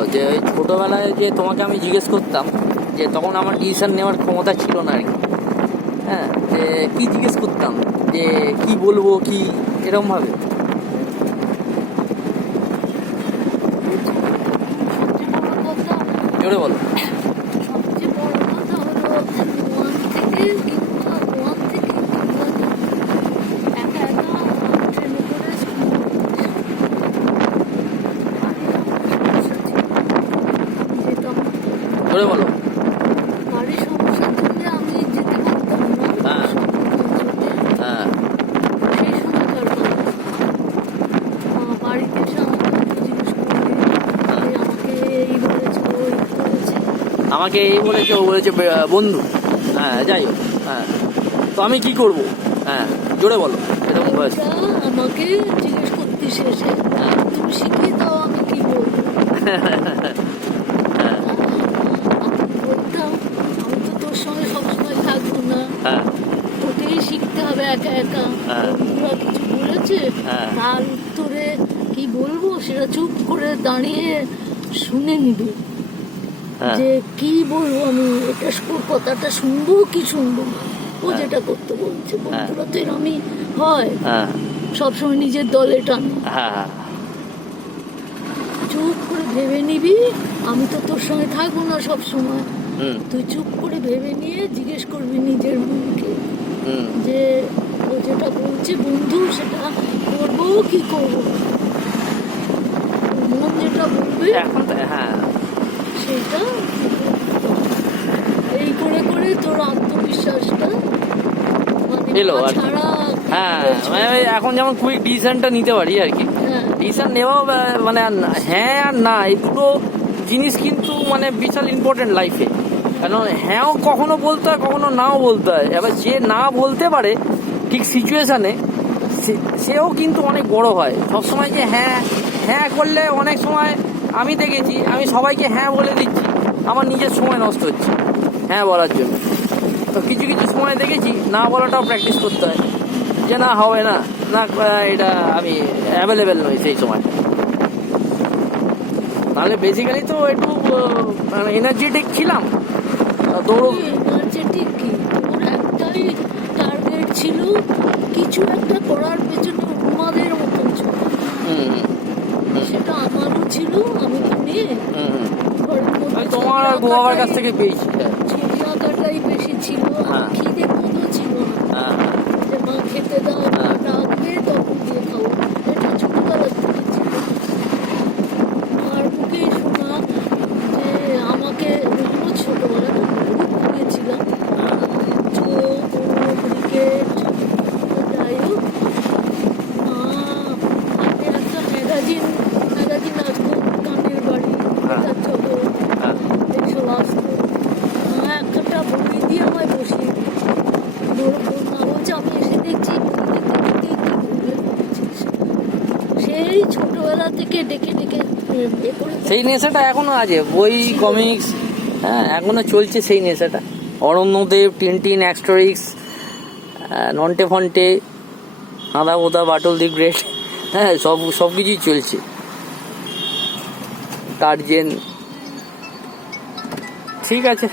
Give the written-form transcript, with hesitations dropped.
জানো যে ওই ছোটোবেলায় যে তোমাকে আমি জিজ্ঞেস করতাম, যে তখন আমার ডিসিশন নেওয়ার ক্ষমতা ছিল না আর কি। হ্যাঁ, যে কী জিজ্ঞেস করতাম, যে কি বলবো কি, এরকমভাবে। জোরে বলো। সবচেয়ে বড় কথা হলো ওয়ান থেকে কিংবা ওয়ান থেকে কিংবা একা একা ট্রেনে করে স্কুল যেতাম। জোরে বলো। বাড়ির সমস্যার জন্য আমি যেতে পারতাম না। হ্যাঁ। হ্যাঁ। সেই সময়কার কথা। বাড়িতে এসে আমাকে জিজ্ঞেস করবে আমাকে এই বলেছে ওই করেছে। আমাকে এই বলেছে ও বলেছে বন্ধু। হ্যাঁ, যাই হোক। হ্যাঁ, তো আমি কি করব? হ্যাঁ, জোরে বলো। এরকম বয়স। এটা আমাকে জিজ্ঞেস করতে শেষে তুমি শিখিয়ে দাও আমি কি বলবো। আমি বলতাম আমি তো তোর সঙ্গে সবসময় থাকবো না, হ্যাঁ। তোকেই শিখতে হবে একা একা। হ্যাঁ। বন্ধুরা কিছু বলেছে হ্যাঁ। তার উত্তরে কি বলবো সেটা চুপ করে দাঁড়িয়ে শুনে নিবি। হ্যাঁ। যে কি বলবো আমি, এটা কথাটা শুনবো কি শুনবো না। ও হ্যাঁ। যেটা করতে বলছে বন্ধুরা তো এরমই হয়, হ্যাঁ। সবসময় নিজের দলে টানে। হ্যাঁ। চুপ করে ভেবে নিবি আমি তো তোর সঙ্গে থাকবো না সব সময়। হুম। তুই চুপ করে ভেবে নিয়ে জিজ্ঞেস করবি নিজের মনকে হুম। যে ও যেটা বলছে বন্ধু সেটা করবো কি করবো না। মন যেটা বলবে এখন তো হ্যাঁ, সেটা এই করে করে তোর আত্মবিশ্বাসটা মানে এলো আর কি। ছাড়া হ্যাঁ, মানে ওই এখন যেমন কুইক ডিসিশনটা নিতে পারি আর কি। হ্যাঁ ডিসিশন নেওয়াও মানে হ্যাঁ আর না, এই দুটো জিনিস কিন্তু মানে বিশাল ইম্পর্টেন্ট লাইফে। কারণ হ্যাঁও কখনো বলতে হয়, কখনো নাও বলতে হয়। এবার যে না বলতে পারে ঠিক সিচুয়েশানে, সেও কিন্তু অনেক বড় হয়। সবসময় যে হ্যাঁ হ্যাঁ করলে অনেক সময় আমি দেখেছি, আমি সবাইকে হ্যাঁ বলে দিচ্ছি, আমার নিজের সময় নষ্ট হচ্ছে হ্যাঁ বলার জন্য। তো কিছু কিছু সময় দেখেছি না বলাটাও প্র্যাকটিস করতে হয়, যে না হবে না, না এটা আমি অ্যাভেলেবেল নই সেই সময়। তাহলে বেসিক্যালি তো একটু এনার্জেটিক ছিলাম, দৌড়ো। এনার্জেটিক কি তোর একটাই টার্গেট ছিল, কিছু একটা করার পেছনে উন্মাদের মতন ছিল। সেটা আমারও ছিল, আমি তো নিয়ে তোমার আর গোয়াবার কাছ থেকে পেয়েছি। ছবি আঁকাটাই বেশি ছিল। হ্যাঁ। খিদে মতো ছিল না যে মা খেতে দাও ডাকবে তখন দিয়ে খাবো, এটা ছোটবেলার থেকে ছিল। আর মুখেই শোনা যে আমাকে ওগুলো ছোটবেলা খুব পড়েছিলাম, চোখ ক্রিকেট যাই হোক। আমি একটা ম্যাগাজিন আসতো গানের বাড়ি বেতার জগৎ এইসব আসতো। একটা বই দিয়ে আমায় বসিয়ে মা বলছে আমি এসে দেখছি সেই ছোটবেলা থেকে ডেকে ডেকে সেই নেশাটা এখনো আছে, বই কমিক্স, হ্যাঁ এখনো চলছে সেই নেশাটা। Aranyadeb, Tintin, Asterix, Nonte Phonte, Handa Bhoda, Batul the great, হ্যাঁ সব কিছুই চলছে। টার্জেন। ঠিক আছে।